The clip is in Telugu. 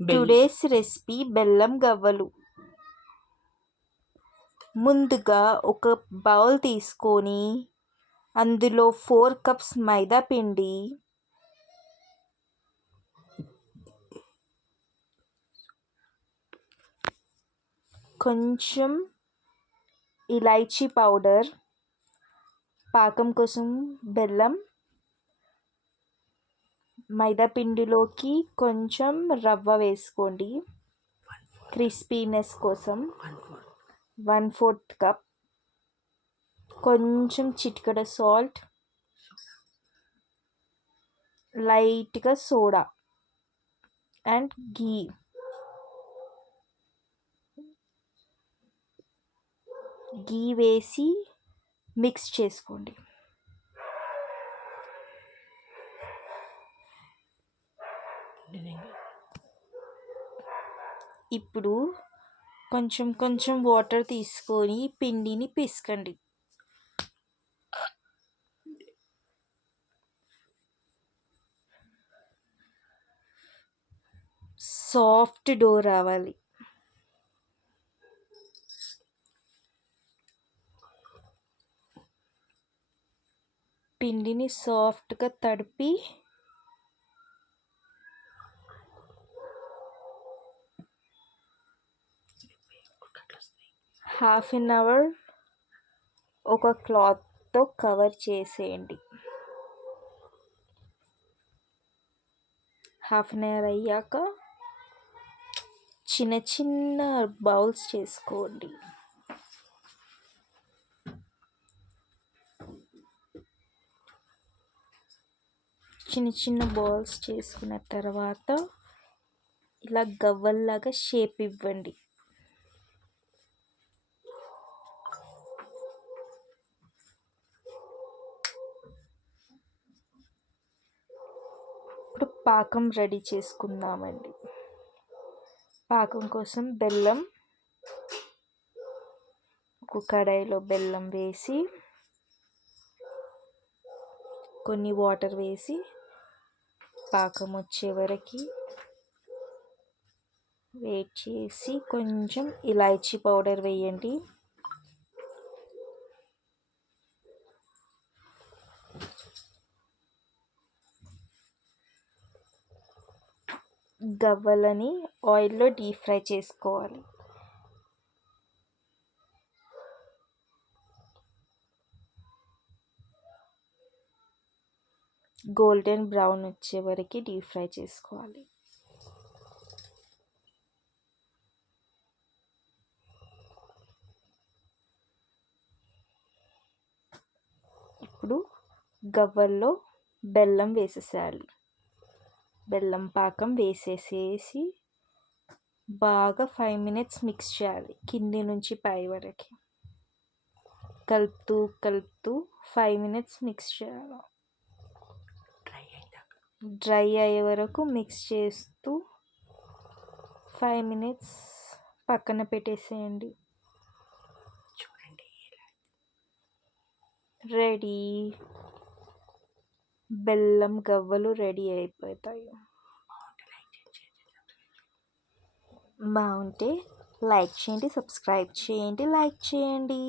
టుడేస్ రెసిపీ బెల్లం గవ్వలు. ముందుగా ఒక బౌల్ తీసుకొని అందులో 4 కప్స్ మైదా పిండి, కొంచెం ఇలాచీ పౌడర్, పాకం కోసం బెల్లం, మైదా పిండిలోకి కొంచెం రవ్వ వేసుకోండి క్రిస్పీనెస్ కోసం. 1/4 కప్, కొంచెం చిటికెడు సాల్ట్, లైట్గా సోడా అండ్ గీ వేసి మిక్స్ చేసుకోండి. ఇప్పుడు కొంచెం కొంచెం వాటర్ తీసుకొని పిండిని పిసకండి. సాఫ్ట్ డో రావాలి. పిండిని సాఫ్ట్గా తడిపి ½ an hour ఒక క్లాత్తో కవర్ చేసేయండి. ½ an hour అయ్యాక చిన్న చిన్న బౌల్స్ చేసుకోండి. చిన్న చిన్న బాల్స్ చేసుకున్న తర్వాత ఇలా గవ్వల్లాగా షేప్ ఇవ్వండి. ఇప్పుడు పాకం రెడీ చేసుకుందామండి. పాకం కోసం బెల్లం, ఒక కడాయిలో బెల్లం వేసి కొన్ని వాటర్ వేసి పాకం వచ్చే వరకు వెయిట్ చేసి కొంచెం ఇలాచీ పౌడర్ వేయండి. గవ్వలని ఆయిల్లో డీప్ ఫ్రై చేసుకోవాలి. గోల్డెన్ బ్రౌన్ వచ్చే వరకు డీప్ ఫ్రై చేసుకోవాలి. ఇప్పుడు గవ్వల్లో బెల్లం వేసేసేయాలి. బెల్లం పాకం వేసేసేసి బాగా 5 minutes మిక్స్ చేయాలి, కింది నుంచి పై వరకు కలుపుతూ 5 minutes మిక్స్ చేయాలి. డ్రై అయ్యే వరకు మిక్స్ చేస్తూ 5 minutes పక్కన పెట్టేసేయండి. రెడీ, బెల్లం గవ్వలు రెడీ అయిపోతాయి. బాగుంటే లైక్ చేయండి, సబ్స్క్రైబ్ చేయండి, లైక్ చేయండి.